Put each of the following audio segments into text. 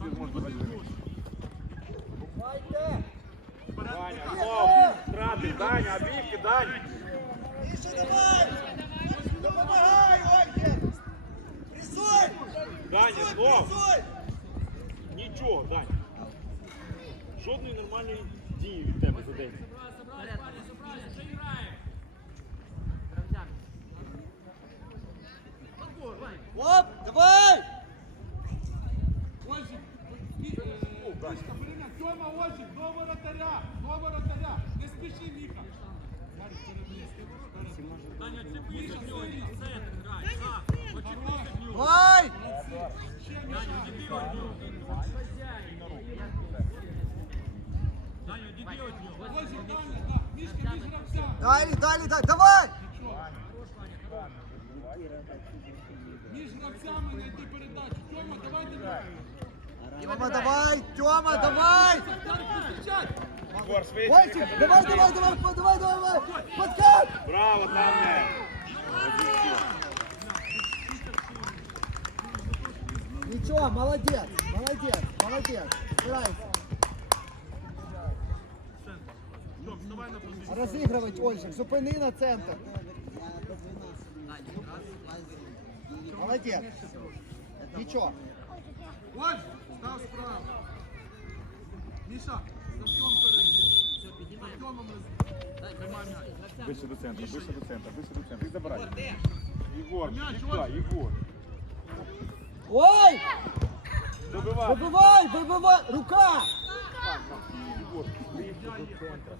ти зразу до нього. Даня! Трати, Даня, обівки, Даня! Давай! Допомагай, Ольге! Даня, Присуй! Нічого, Даня. Жодної нормальної дії від тебе за день. Оп, давай! Ольжик, Мішка, Марина, Тьома, Ольжик, до воротаря, до воротаря. Не спіши, Міха. Ярик, перед Таня, це Міша, стоїть. Давай! Ще Міша. Ольжик, Таня, да. Мішка, між гравцями. Далі, далі, далі, давай! Між гравцями знайти передачу. Тьома, давай тебе. Тьома, давай! Тьома, давай! Вальчик, давай, давай, давай, давай, давай, давай! Подкат! Браво, там не. Ничего, молодец, молодец, молодец. Старайся. Розігрувати, Ольжик, зупини на центр. Молодец. Ничего. Ольж, став справа. Міша, за. Вище до центру, вище до центру, вище до центру. І забирай. Єгор, ось. Єгор. Ой! Добивай. Вибивай, вибивай! Рука! Єгор, ближче до центру.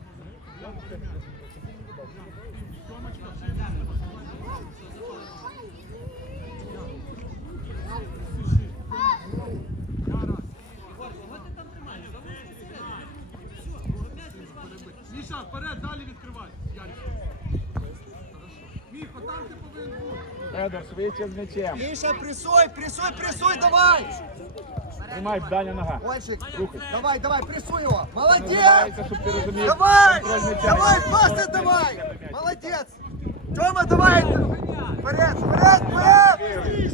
Федор, швидше з м'ячем. Миша, прессуй, прессуй, прессуй, давай! Тримай, Даня нога. Ольжик, Рухай. давай, давай, прессуй его! Молодец! Називається, щоб ти розумів. Давай! контроль м'яча. Давай, пасы давай! Молодец! Тёма, давай! Вперед, вперед, вперед!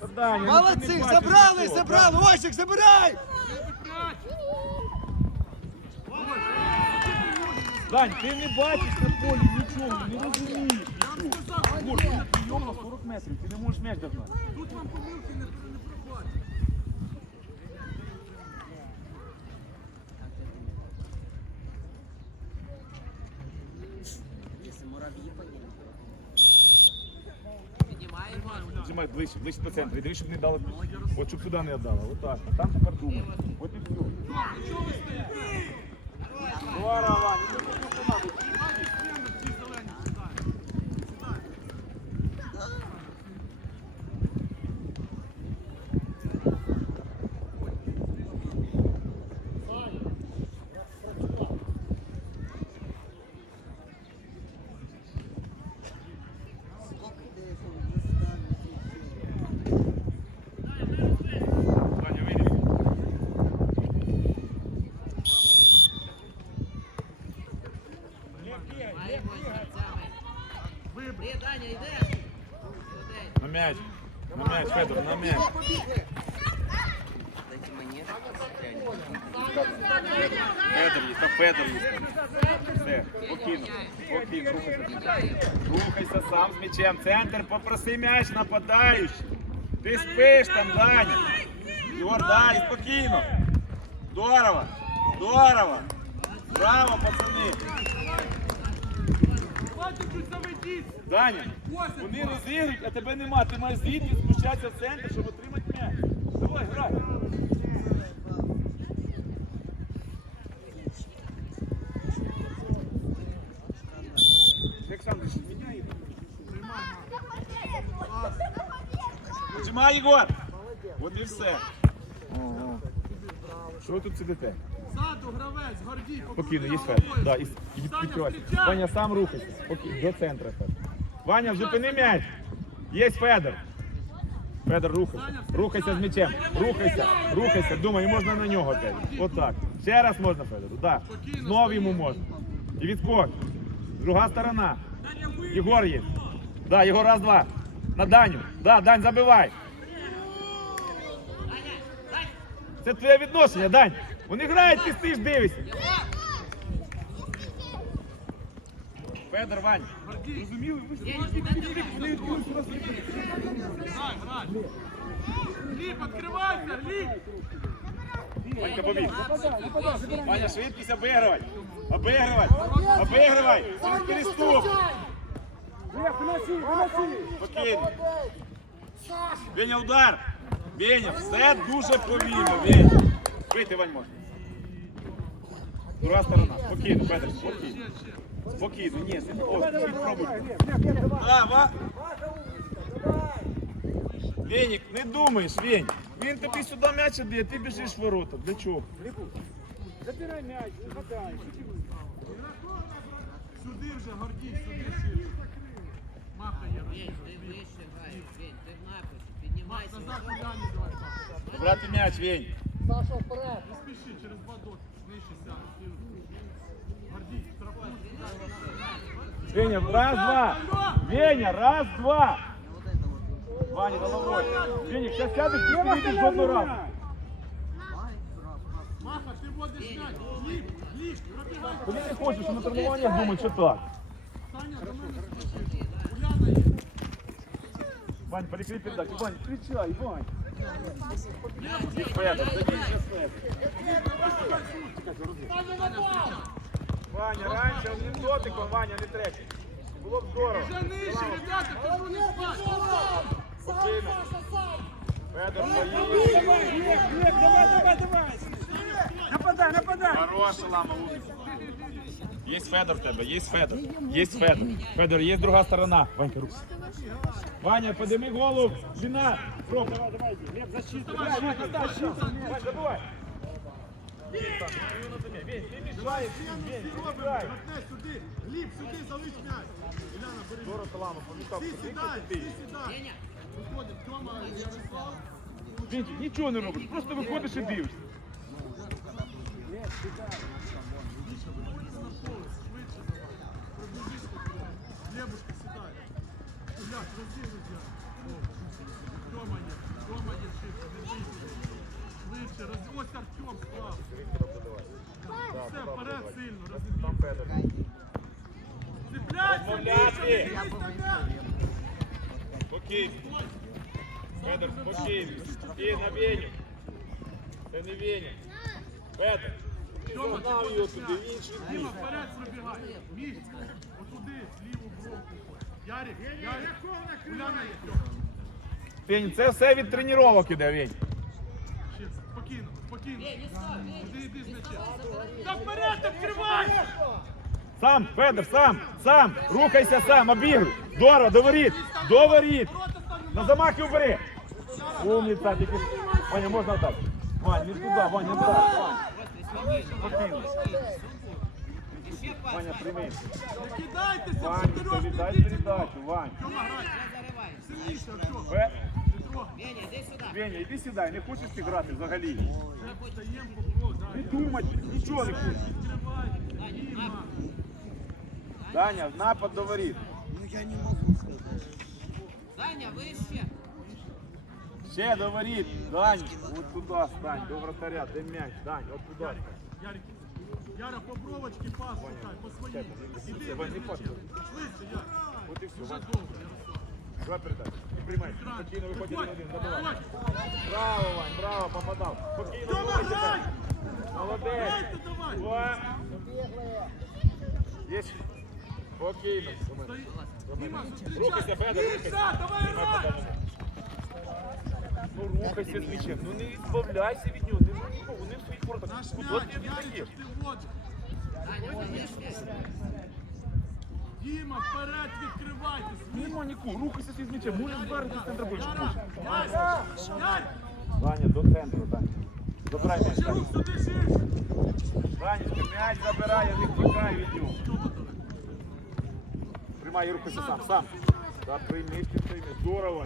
Та, Даня, ну ти Молодцы, не бачиш забрали, нічого. забрали! Ольжик, забирай! Дань, ти не бачиш на полі нічого, не розумієш. Єгор, ти прийом на 40 метрів, ти не можеш м'яч догнати. Тут вам помилки не, не проходять. Зажимай ближче, ближче до центру. І дивись, щоб не дали. От щоб сюди не віддала. Отак. А там тепер думай. От і все. Чого ви стоїте? Здорово, ну м'яч, Федор, на м'яч. Дайте мені. Федор є, та Федор є. Все, спокійно, спокійно, рухайся з м'ячем. Рухайся сам з м'ячем. Центр, попроси м'яч, нападаючий. Ти спиш там, Даня. Ігор, дай, спокійно. Здорово, здорово. Браво, пацани. Давайте чуть заведіть. Даня, вони розігрують, а тебе нема. Ти маєш звідти спущатися в центр, щоб отримати м'яч. Давай, грай. Олександр, міняй. Нажимай, Єгор. От і все. Що ви тут сидите? Ззаду гравець, Гордій. Спокійно, є головою. Да, і, і Саня, Ваня, сам рухайся. Спокійно, до центру. Федор. Ваня, зупини м'яч. Є Федор. Федор, рухайся. Рухайся з м'ячем. Рухайся, рухайся. Думай, можна на нього опять. Отак. Ще раз можна, Федору. Так. Знов йому можна. І відскок. Друга сторона. Єгор є. Да, Єгор, раз, два. На Даню. Да, Дань, забивай. Це твоє відношення, Дань. Вони грають, ти стоїш, дивишся. Федор, Вань. Розуміли? Ви ж вони відкрили сюди свої Грай, грай. Гліб, відкривайся, Гліб. Ванька, побіг. Ваня, швидкість обігрывай. Обігрывай. Обігрывай. Через переступ. Спокійно. Веня, удар. Веня, все дуже повільно. Веня. Вийти, Вань, можна. Друга сторона. Спокійно, Петр, спокійно. Спокійно, ні. Да. Венік, не думаєш, Вень. Він тобі сюди м'яч іде, ти біжиш в ворота. Для чого? Забирай м'яч, хатай. Сюди вже, Гордій, сюди ширше. Маха є. Вень, ти вище граєш, Вень, ти в написі, піднімайся. Назад Уляні давай, Брати м'яч, Вень. Саша, вперед. Не спіши, через два доти. Нижче. Гордій, штрафуй. Веня, раз, два. Веня, раз, два. Ваня, головой. Веня, сейчас сядешь, ты не выйдешь жодного разу. Маха, ти водиш м'яч. Гліб, Гліб, пробігай. Коли не хочеш на тренуваннях думати, що так. Таня, до мене спіши. Уляна є. Вань, перекрий передачу. Вань, кричай, Вань. Федор, садись, сейчас Федор. Ваня, раніше один дотиком, Ваня, не третій. Було б здорово. Вже нижче, ребята, кажу, не спати. Спокійно. Федор, Давай, Глеб, давай, давай, давай. Нападай, нападай. Хороша лама. Есть Федор в тебе, есть Федор. Есть Федор. Федор, есть другая сторона. Ванька, руку. Ваня, подними голову. Длина. Ром, давай, давай. Глеб, защита. Давай, Ваня, защита. Забывай. Ты мешаешь, Вень, ты мешаешь. Сюди. Гліб, сюди, залиш м'яч. Іляна, бери. Скоро Талама, помітав. Всі сідай, всі сідай. Виходить, Тьома, Ярослав. Він нічого не робить, просто виходиш і дивишся. Міша, Спокійно. Федор, спокійно. Спокійно, Веню. Це не Веня. Федор. Загнав його туди, в інший бік. Діма, вперед пробігай. Міш, отуди, в ліву бровку. Ярик, Ярик, Уляна є, Вень, це все від тренувань іде, Вень. Ще, спокійно, спокійно. Іди, іди з м'ячем. Та вперед, відкривай! Сам, Федор, сам, сам. Рухайся сам, обігруй. Здорово, до воріт, до воріт. Ворота ставлю На замахи убери. Умниця, тільки. Ваня, можна так. Вань, не туди, Ваня, не туди. Вань. Спокійно. Ваня, прийми. Не кидайтеся, в Вань, чотирьох передай не йдіть. передачу, Вань. Тьома, грай. Сильніше, Артем. Фе- Не трогай. Веня, іди сюди. Веня, іди сюди, не хочеш ти грати взагалі. Вже встаємо, попро, Не дай. думай, нічого не хочеш. Відкривай. Діма. Даня, напад до воріт. Даня, вище. Ще до воріт. Дань, от туди стань, до вратаря, де м'яч. Дань, от туди. Ярик, Яра, по бровочці пас шукай, по своїй. Іди, Вань, не пас. Швидше, Яр. От і все, Вань. Ярослав. Давай передачу. І приймай. Спокійно виходить Виходь, один, забивай. Браво, Вань, браво, попадав. Спокійно, тепер. Молодець. Давай! Два. Є. Спокійно. Діма, Рухайся, Федор, рухайся. Ну рухайся з м'ячем, ну не відбавляйся від нього, не ну, нікого, вони в своїх воротах. Наш Куди м'яч, ти віддаєш? Діма, вперед відкривайтесь. Нема нікого, рухайся з м'ячем, може зберегти з центра більше. Ваня, до центру, Даня. Забирай м'яч. Данечка, м'яч забирай, а не втікай від нього. Приймай, рухайся сам, сам. Да, прийми, ти прийми. Здорово.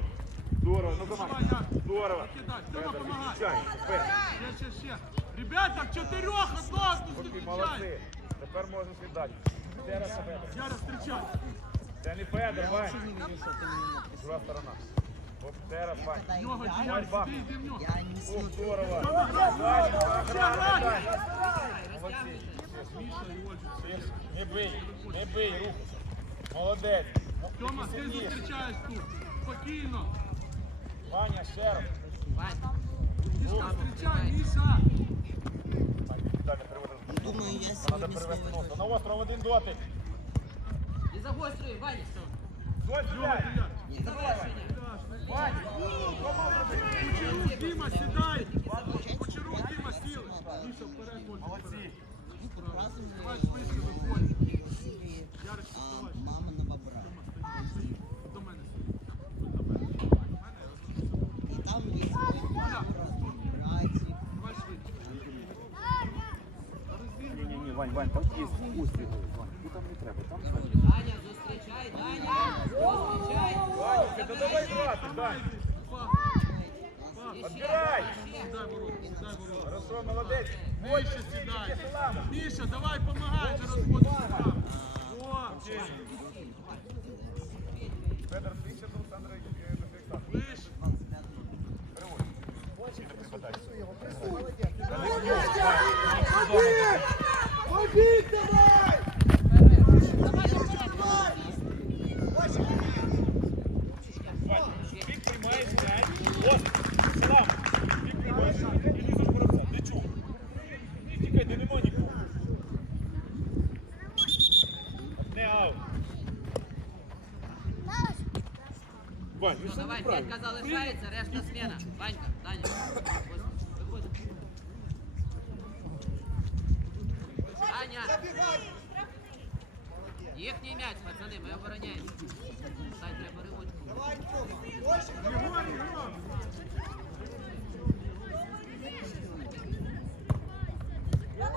Здорово, ну Давай, команд. Яр. Здорово. Федор, відключай. Ще, ще, ще. Ребята, в чотирьох одного Окей, молодці. Тепер можна віддати. Ще раз Федор. Яра, зустрічай. Це не Федор, Вань. Друга сторона. Оп, зараз, Вань. Бах. я не О, здорово. Вань, Вань. Молодці. Не бий, не бий. Молодець. Тьома, ти зустрічаєш тут. Спокійно. Ваня, ще раз. Мішка, зустрічай, Міша. Думаю, я Треба сегодня перевести своего носу. На остров один дотик. Не загострюй, Ваня. Ось, блядь. Не завершення. Вань, Кучерук, Діма, сідай. Кучерук, Діма, сіли. Міша, вперед, молодці. Давай швидше виходь. Ярик, вставай. Вань, Вань, там є устріли. Вань, там не треба. Там Даня, зустрічай, Даня. Зустрічай. Ваня, ти давай грати, Даня! Отбирай. Хорошо, молодець. Міша, сідай. Міша, давай помагай, розводиш сюди. О, Вань, ну Ну, що давай, неправильно? п'ятка залишається, решта смена. Ванька, Даня. Ось, Виходь. Даня. Їхній м'яч, пацани, ми обороняємо. Сань, треба ривочку. Єгор, Єгор.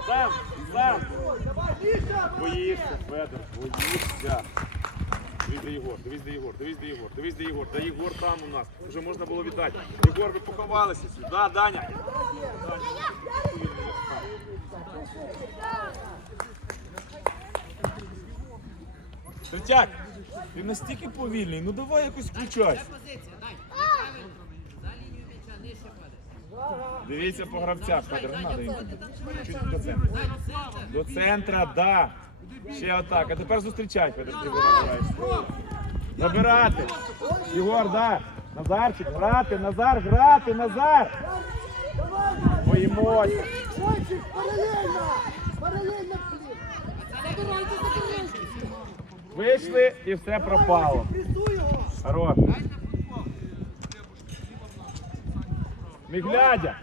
Сам, сам. Давай, Міша! Боїшся, Федор, боїшся. Де Єгор, дивись, де Єгор, дивись, де Єгор, дивись, де Єгор. Та Єгор там у нас. Вже можна було віддати. Єгор, ви поховалися. Да, Даня. Третяк, ти настільки повільний, ну давай якось включай. Це позиція, Дань. Неправильно. За лінію м'яча, нижче падає. Дивіться по гравцях, не треба їм. Чуть до центру. Дань, центр. До центра, да. Ще отак. А тепер зустрічай, Федор, ти вибираєшся. Забирати. Єгор, да. Назарчик, грати, Назар, грати, Назар. Боїмося. Мальчик, паралельно! Паралельно, блін! Забирайте, забирайте! Вийшли і все пропало. Хорош. Не глядя.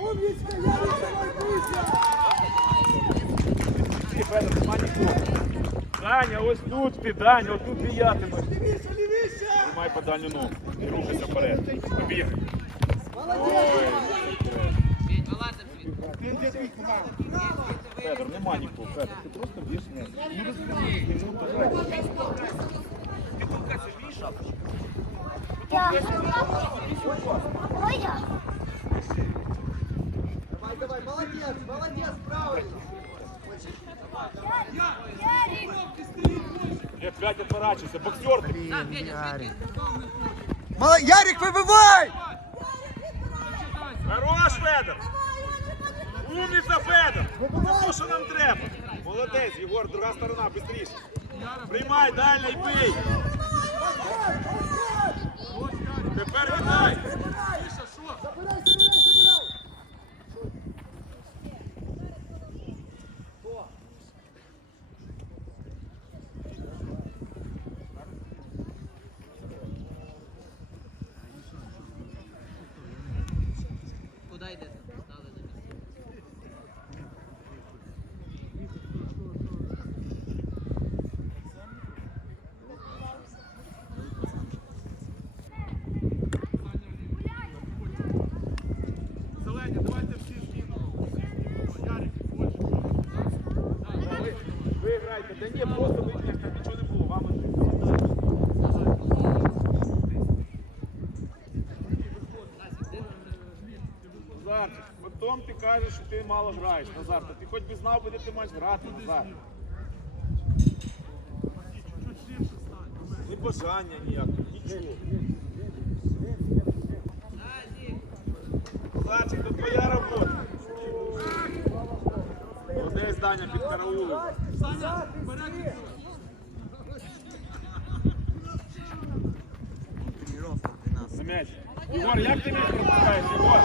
Умничка, ближче! Ти, Федор, нема Даня, ось тут ти, Даня, ось тут лівіше! Тримай по дальню ногу і рухайся вперед. Побіг. Молодець! Віть, вилазимо звідти. Федор, нема нікого. Федор, ти просто б'єш. Ну, розумієш, ну, давай. Ти вмієш шапочку? Давай, давай, молодець, молодець, правильно! Я п'ять отворачивайся, боксер Федя, швидко. Ярик, вибивай! Хорош, Федор! Умниця, Федор! Це те, що нам треба. Молодець, Єгор, друга сторона, швидше. Приймай, дально і бий. Тепер віддай. Міша, що? Забирай, забирай, забирай! Куди йдете? Стали на місце. Зелені, давайте всі згинемо. Всі згинемо. Ярик, Ольга. Ви, ви грайте. Та ні, просто ви м'яч, там нічого не було. Вам Назарчик, потім ти кажеш, що ти мало граєш, Назар. Та ти хоч би знав, де ти маєш грати, Назар. бажання ніякого, нічого. Зайчик, тут твоя робота. Молодець Даня під караулом. Саня, вперед і За м'яч. Як ти м'яч пропускаєш, Єгор?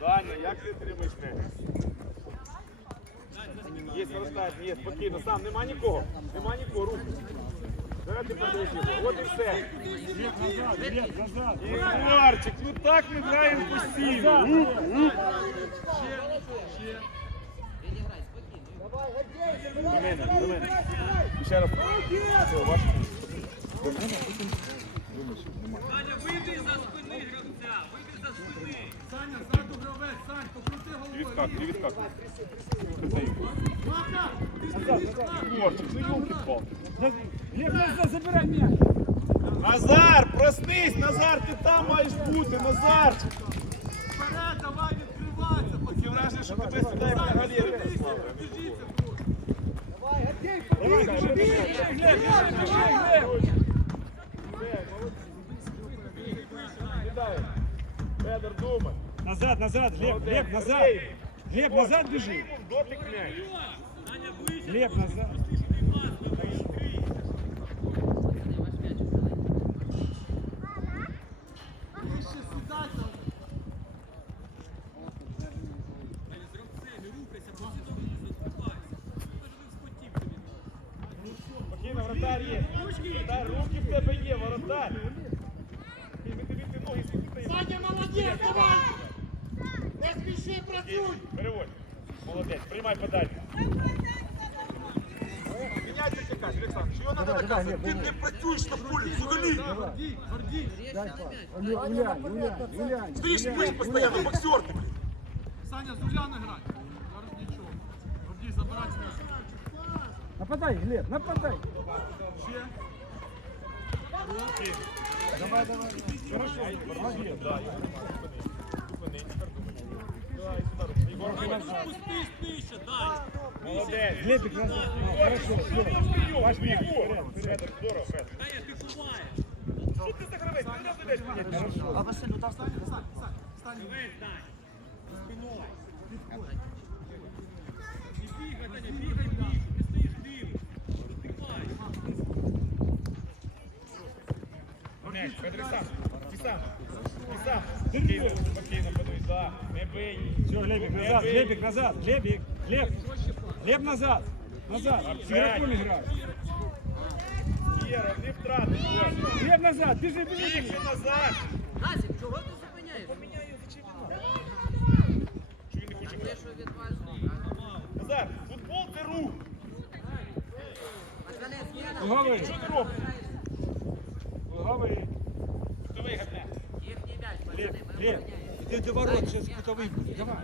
Даня, як ти тримаєш м'яч? Виростає, є, спокійно, сам, нема нікого, нема нікого, руку. Зараз ти от і все. Єгорчик, ну так ми граємо постійно. Мене. І ще раз. Це ваш. До мене, потім думаєш, немає. Саня, ззаду гравець, Сань, покрути. Відкак, і відкак. Хазяїн. Маха, ти стоїш. Єгорчик, ну назад, забирай мяч. Назар, проснись, Назар, ти там маєш бути, Назарчик. Вперед, давай, відкривайся. Таке враження, що тебе сюди як на галері прислали. Біжіться тут. Давай, біжи, біжи, Глеб, біжи, біжи, Назад, назад, Глеб, Глеб, назад. Глеб, назад бежи. Глеб, назад. Ваш м'яч. Вище сідайте. Спокійно, воротар є. Воротар, руки в тебе є, воротар. Ти не дивись, ти ноги спустити. Саня, молодець, давай. Не спіши, працюй. Переводь. Молодець, приймай подачу. Міняйся чекаєш, Олександр. Чого треба наказувати? Ти не працюєш на полі, взагалі. Гордій, гордій. Гуляй, гуляй, гуляй. Стоїш, спиш постійно, боксер ти. Саня, з Уляни грай. Зараз нічого. Гордій, забирай м'яч. Нападай, Глеб, нападай. Ще. Давай, давай. Хорошо, молодец. Да, я Зупини, тепер думай. Давай, сюди, Єгор, Єгор. Молодець. Глебик, назад. Ну, Хорошо, все. Ваш Єгор. Федор, здорово, Федор. Що ти за гравець? Ти не ведеш мене. Хорошо. А Василь, там стань, стань, стань. Стань. М'яч, Федор, і сам. І сам. І сам. Спокійно, спокійно, подивись, да. Не бий. Все, Глебик, Не назад, бий. Глебик, назад, Глебик, Глеб. Глеб, назад. Назад. С игроком играй. Єра, не втрати. Глеб, назад, бежи, бежи. бежи. Назад. Назік, чого ти зупиняєш? Що він не хоче Те, грати? що від Назар, футбол це рух. Угови, Що ти робиш? угови. Хто вигадне? Їхній м'яч, пацани, ми обороняємо. иди до ворот, сейчас кутовый будет. Давай.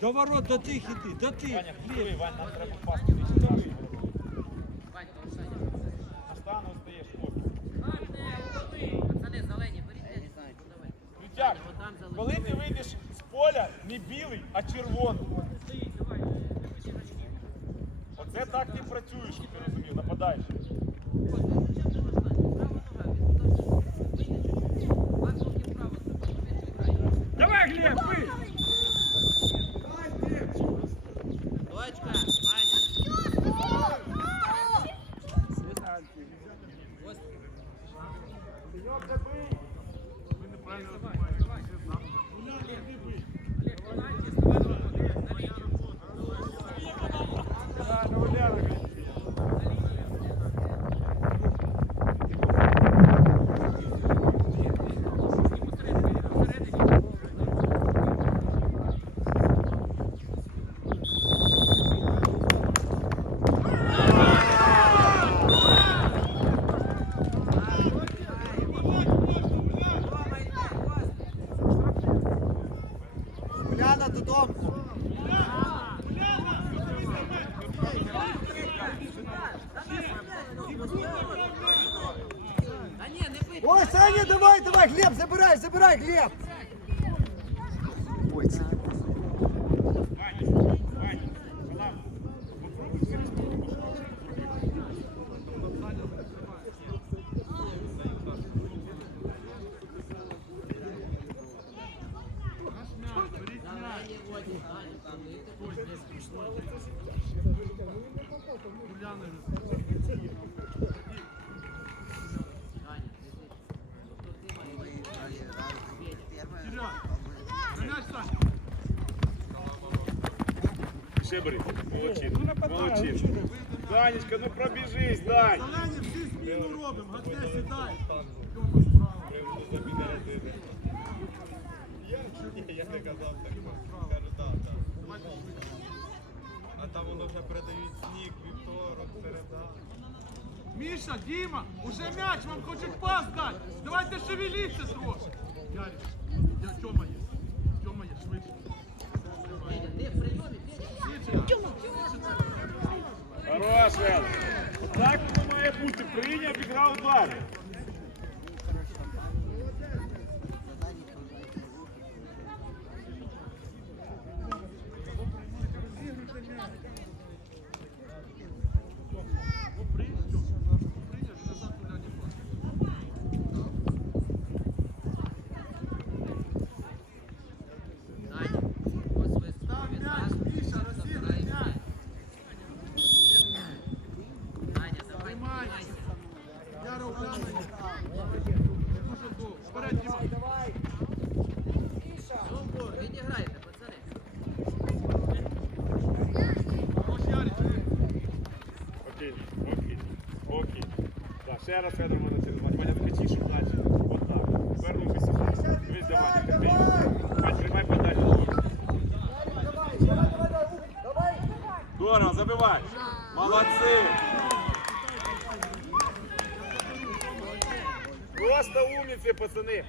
До ворот, до тих иди, до тих. Ваня, диви, нам треба пасти. Ти сюди. Ванька, Саня. Настану стаєш. Пацани, зелені, беріть залишили. коли ти вийдеш з поля, не білий, а червоний. Оце так ти працюєш, щоб ти розумів, нападаєш. Давай, Глеб, вы. Точка, Ваня. Да, на Уляна, Глеб. Уляна додому. Та ні, не бий. Ой, Саня, давай, давай, Глеб, забирай, ще бери. Молодчина. Молодчина. Данечка, ну пробіжись, дай. Зелені всі зміну е, робимо. Гадне е, сідай. Е, я не казав так. Кажу, так, так. А там воно вже передають сніг, вівторок, середа. Міша, Діма, уже м'яч, вам хочуть пас дати. Давайте шевеліться трохи. Ярик. Ще раз Федор можна через мать. Ваня ткачіше далі. От так. Тепер руки сюди. Дивись, давай, терпи. Вань, тримай подалі. Дорого, забивай. Молодці. Просто умниці, пацани.